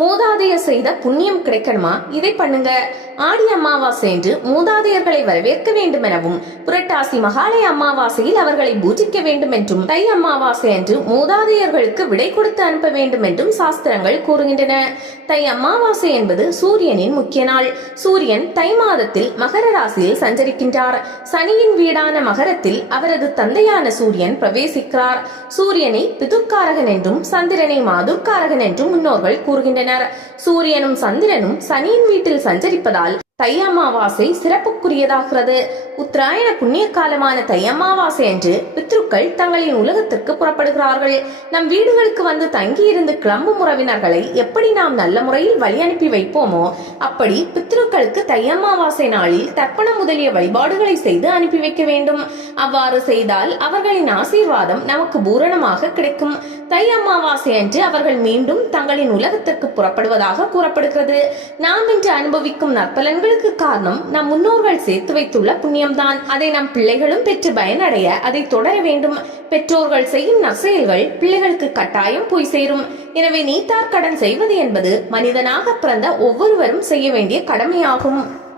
மூதாதையர் செய்த புண்ணியம் கிடைக்கணுமா? இதை பண்ணுங்க. ஆடி அமாவாசை என்று மூதாதையர்களை வரவேற்க வேண்டும் எனவும் புரட்டாசி மகாலய அமாவாசையில் அவர்களை பூஜிக்க வேண்டும் என்றும் தை அமாவாசை அன்று மூதாதையர்களுக்கு விடை கொடுத்து அனுப்ப வேண்டும் என்றும் சாஸ்திரங்கள் கூறுகின்றன. தை அமாவாசை என்பது சூரியனின் முக்கிய நாள். சூரியன் தை மாதத்தில் மகர ராசியில் சஞ்சரிக்கின்றார். சனியின் வீடான மகரத்தில் அவரது தந்தையான சூரியன் பிரவேசிக்கிறார். சூரியனை பிதுர்காரகன் என்றும் சந்திரனை மாதுர்காரகன் என்றும் முன்னோர்கள் கூறுகின்றனர். சூரியனும் சந்திரனும் சனியின் வீட்டில் சஞ்சரிப்பதால் தை அமாவாசை சிறப்புக்குரியதாகிறது. உத்தராயண புண்ணிய காலமான தை அமாவாசை அன்று பித்ருக்கள் தங்களின் உலகத்திற்கு புறப்படுகிறார்கள். நம் வீடுகளுக்கு வந்து தங்கியிருந்து கிளம்பும் உறவினர்களை எப்படி நாம் நல்ல முறையில் வழி அனுப்பி வைப்போமோ அப்படி பித்ருக்களுக்கு தை அமாவாசை நாளில் தர்ப்பணம் முதலிய வழிபாடுகளை செய்து அனுப்பி வைக்க வேண்டும். அவ்வாறு செய்தால் அவர்களின் ஆசீர்வாதம் நமக்கு பூரணமாக கிடைக்கும். தை அமாவாசை அன்று அவர்கள் மீண்டும் தங்களின் உலகத்திற்கு புறப்படுவதாக கூறப்படுகிறது. நாம் இன்று அனுபவிக்கும் நற்பலன்களுக்கு காரணம் நம் முன்னோர்கள் சேர்த்து வைத்துள்ள புண்ணியம்தான். அதை நம் பிள்ளைகளும் பெற்று பயனடைய அதை தொடர வேண்டும். பெற்றோர்கள் செய்யும் நற்செயல்கள் பிள்ளைகளுக்கு கட்டாயம் போய் சேரும். எனவே நீத்தார் கடன் செய்வது என்பது மனிதனாக பிறந்த ஒவ்வொருவரும் செய்ய வேண்டிய கடமையாகும்.